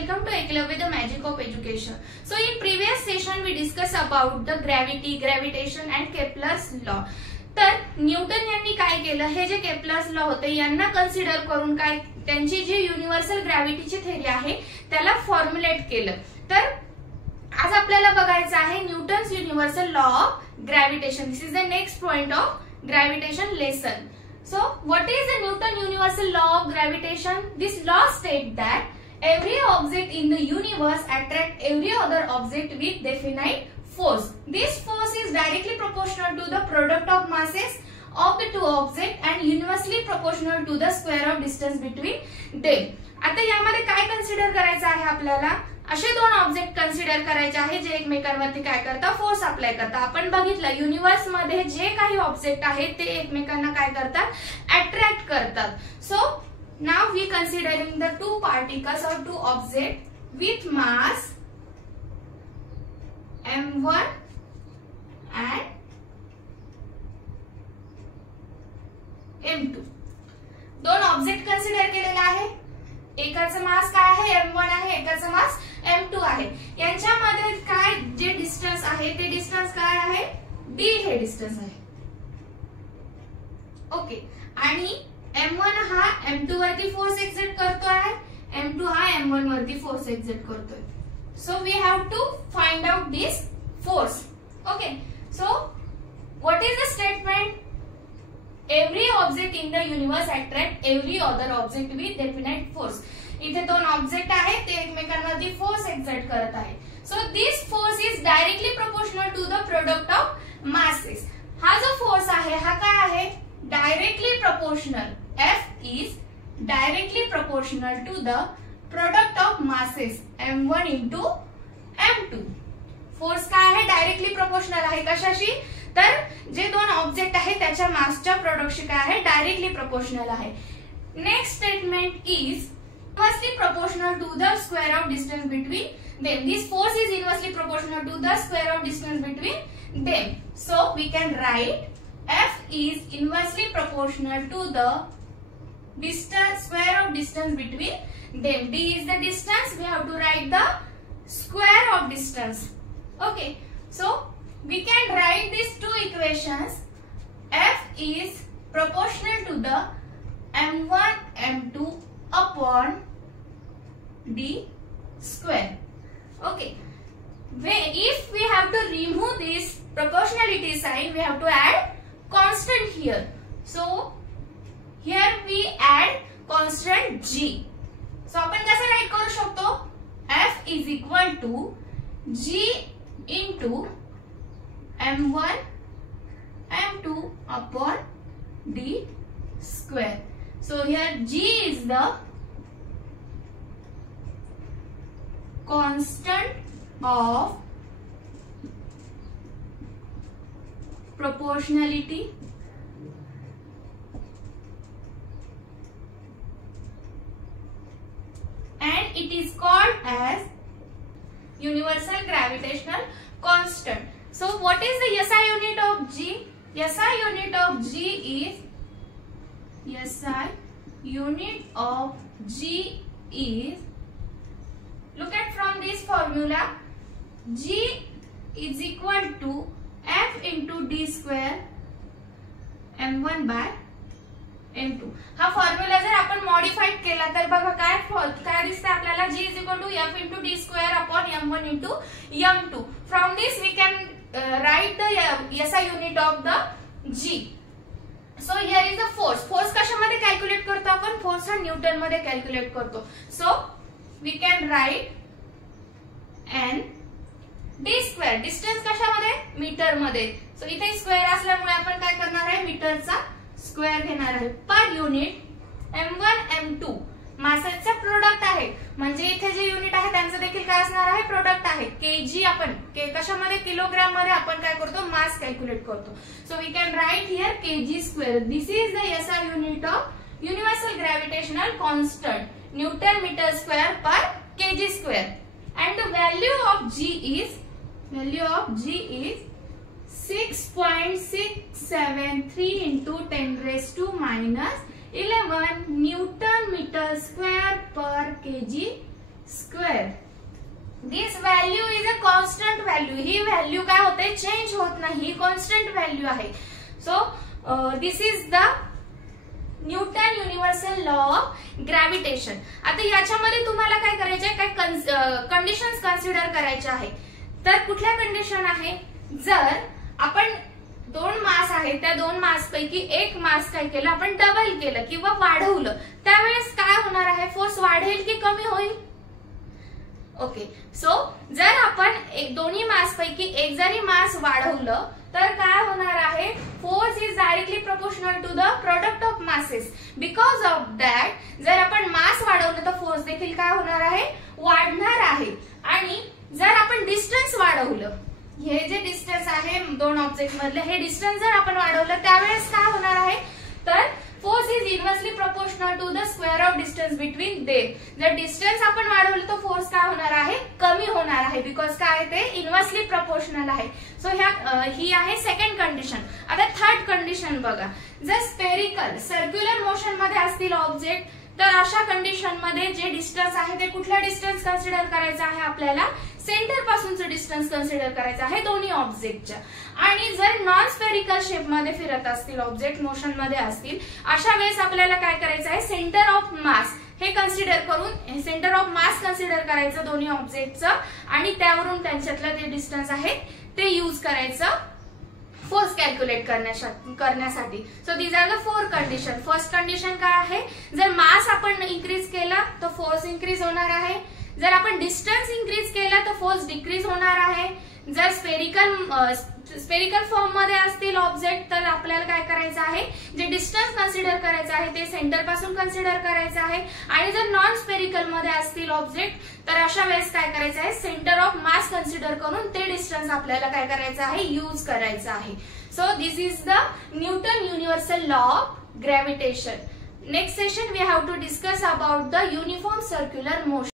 welcome to Eklavya the Magic of Education. So in previous session we discussed about the gravity, gravitation and Kepler's law. तर Newton यांनी काय केलं, हे जे Kepler's law होते यांना कन्सिडर करून काय त्यांची जी युनिव्हर्सल ग्रॅव्हिटीची थेरी आहे त्याला फॉर्म्युलेट केलं. तर आज आपल्याला बघायचं आहे Newton's universal law of gravitation. This is the next point of gravitation lesson. So, what is the Newton universal law of gravitation? This law states that every object in the universe attracts every other object with definite force. This force is directly proportional to the product of masses of the two objects and universally proportional to the square of distance between them. आता यामध्ये काय consider करायचं आहे आपल्याला? असे दोन object consider करायचे आहे जे एकमेकांवरती काय करतात, फोर्स अप्लाय करतात. आपण बघितलं युनिव्हर्स मध्ये जे काही ऑब्जेक्ट आहेत ते एकमेकांना काय करतात, अट्रॅक्ट करतात. So now we considering the two particles और two object with mass m1 and m2. दोन ऑब्जेक्ट कन्सिडर केलेला आहे. एकाचं मास काय आहे, m1 आहे, एकाचं मास m2 आहे. यांच्यामध्ये काय जे डिस्टन्स आहे ते डिस्टन्स काय आहे, d हे डिस्टन्स आहे. ओके. आणि m1 हा m2 वरती फोर्स एक्झर्ट करतोय, m2 हा m1 वरती फोर्स एक्झर्ट करतोय. So we have to find out this force. Okay. So what is the statement? Every object in the universe attract every other object with definite force. इथे दोन object आहेत ते एकमेकांवरती force exert करत आहे. So this force is directly proportional to the product of masses. हा जो force आहे हा काय आहे, directly proportional. F is directly proportional to the product of masses m1 into m2. Force काय आहे, डायरेक्टली प्रोपोर्शनल आहे. कशाशी? तर जे दोन ऑब्जेक्ट आहे त्याच्या मासच्या प्रोडक्टशी काय आहे, डायरेक्टली प्रोपोर्शनल आहे. Next statement is inversely proportional to the square of distance between them. This force is inversely proportional to the square of distance between them. So we can write F is inversely proportional to the distance square of distance between them. D is the distance. We have to write the square of distance. Okay. So we can write these two equations. F is proportional to the m1 m2 upon d square. Okay. If we have to remove this proportionality sign, we have to add constant here. So here we add constant g. So आपण कसे right करू शकतो? F is equal to g into m1 m2 upon d square. So here g is the constant of proportionality and it is called as universal gravitational constant. So what is the SI unit of G? SI unit of G is look at from this formula, G is equal to F into D square m1 by m2. हा formula जर आपण modified केला तर बघा काय दिसतं आपल्याला, G is equal to F into D square upon m1 into m2. From this we can write the SI unit of the G. So here is the force. Force कशामध्ये calculate करतो आपण? Force हा Newton मध्ये calculate करतो. So we can write n d square. Distance कशामध्ये? Metre मध्ये. So इथे square असल्यामुळे आपण काय करणार आहे, मीटरचा स्क्वेअर घेणार आहे. Per unit m1 m2 मासेसचा product आहे, म्हणजे इथे जे युनिट आहे त्यांचं देखील काय असणार आहे, प्रोडक्ट आहे. केजी आपण कशामध्ये, किलोग्राम मध्ये आपण काय करतो, मास कॅल्क्युलेट करतो. So we can write here kg square. This is the SI unit of universal gravitational constant newton metre square per kg square. And the value of G is 6.673 into 10 raised to minus 11 Newton meter square per kg square. This value is a constant value. He value काय होते, change होत नाही, constant value आहे. So this is the Newton universal law of gravitation. आता याच्यामध्ये तुम्हाला काय करायचे, काय कंडिशन्स कन्सिडर करायचे आहे. तर कुठल्या कंडिशन आहे, जर आपण दोन मास आहे, त्या दोन मास पैकी एक मास काय केलं, आपण डबल केलं किंवा वाढवलं, त्यावेळेस काय होणार आहे, फोर्स वाढेल की कमी होईल. ओके, सो जर आपण दोन्ही मास पैकी एक जरी मास वाढवलं तर काय होणार आहे, force is directly proportional to the product of masses. Because of that जर आपण मास वाढवलं तर फोर्स देखील काय होणार आहे, वाढणार आहे. आणि जर आपण डिस्टन्स वाढवलं, हे जे डिस्टन्स आहे दोन ऑब्जेक्ट मधले, हे डिस्टन्स जर आपण वाढवलं त्यावेळेस काय होणार आहे, तर force is inversely proportional to the square of distance between them. जर डिस्टन्स आपण वाढवलं तर फोर्स काय होणार आहे, कमी होणार आहे. बिकॉज काय ते इनवर्सली प्रोपोर्शनल आहे. सो ही आहे सेकंड कंडिशन. आता थर्ड कंडिशन बघा, जर स्पेरिकल सर्क्युलर मोशन मध्ये असतील ऑब्जेक्ट, तर अशा कंडिशन मध्ये जे डिस्टन्स आहे ते कुठला डिस्टन्स कन्सिडर करायचा आहे, आपल्याला सेंटर पासूनचं डिस्टन्स कन्सिडर करायचं आहे दोन्ही ऑब्जेक्टच्या. आणि जर नॉन स्पेरिकल शेप मध्ये फिरत असतील ऑब्जेक्ट, मोशन मध्ये असतील, अशा वेळेस आपल्याला काय करायचं आहे, सेंटर ऑफ मास हे कन्सिडर करून सेंटर ऑफ मास कन्सिडर करायचं दोन्ही ऑब्जेक्टचं, आणि त्यावरून त्यांच्यातलं जे डिस्टन्स आहे ते यूज करायचं फोर्स कॅल्क्युलेट करण्यासाठी. So these are the four condition. First condition काय आहे, जर मास आपण इन्क्रीज केला तर फोर्स इन्क्रीज होणार आहे. जर आपण डिस्टन्स इन्क्रीज केला तर फोर्स डिक्रीज होणार आहे. जर स्पेरिकल फॉर्म मध्ये असतील ऑब्जेक्ट तर आपल्याला काय करायचं आहे, जे डिस्टन्स कन्सिडर करायचं आहे ते सेंटर पासून कन्सिडर करायचं आहे. आणि जर नॉन स्पेरिकल मध्ये असतील ऑब्जेक्ट तर अशा वेळेस काय करायचं आहे, सेंटर ऑफ मास कन्सिडर करून ते डिस्टन्स आपल्याला काय करायचं आहे, यूज करायचं आहे. So this is the Newton universal law of gravitation. Next session we have to discuss about the uniform circular motion.